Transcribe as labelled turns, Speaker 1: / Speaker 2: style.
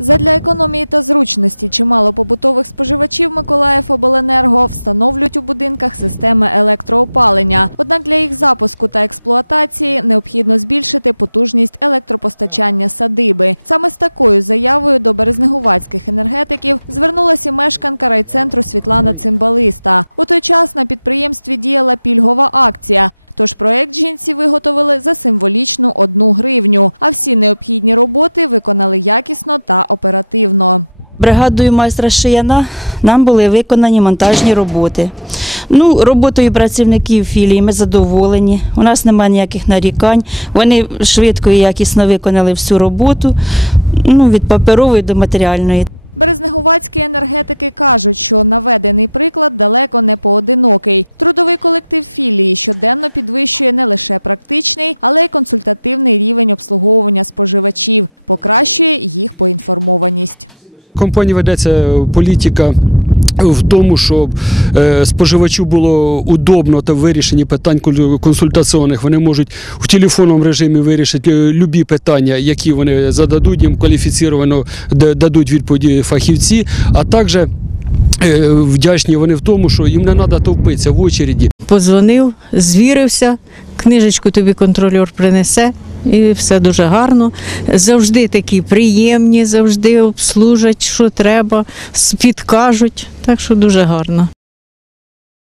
Speaker 1: Задля економії та зручності чимало побутових споживачів Миколаїв Обленерго встановлюють у будинках системи електроопалення. Однак для їх запуску та експлуатації необхідно збільшити потужність електропостачання садиби. Саме з такою заявою до березнегувацьких енергетиків звернулася мешканка райцентру Світлана Цимбалиста. У той час на підприємстві діяла пільгова акція. Тож проект жінці виготовили за символічну одну гривню, а всі необхідні роботи виконали якісно та оперативно.
Speaker 2: Бригадою майстра Шияна нам були виконані монтажні роботи. Ну, роботою працівників філії ми задоволені. У нас немає ніяких нарікань. Вони швидко і якісно виконали всю роботу ну, від паперової до матеріальної.
Speaker 1: Березнегувацькі енергетики кажуть, що наведений приклад далеко не поодинокий. Трудовий колектив філії щоденно підвищує не лише практичний, але й консультативний рівень обслуговування споживачів, покращує їх поінформованість.
Speaker 3: компанії ведеться політика в тому, щоб е, споживачу було удобно та в вирішенні питань консультаційних. Вони можуть в телефонному режимі вирішити е, любі питання, які вони зададуть їм кваліфіцировано дадуть відповіді фахівці, а також е, вдячні вони в тому, що їм не треба товпитися в очереді.
Speaker 4: Позвонив, звірився, книжечку тобі контролер принесе. І все дуже гарно. Завжди такі приємні, завжди обслужать, що треба, підкажуть. Так що дуже гарно.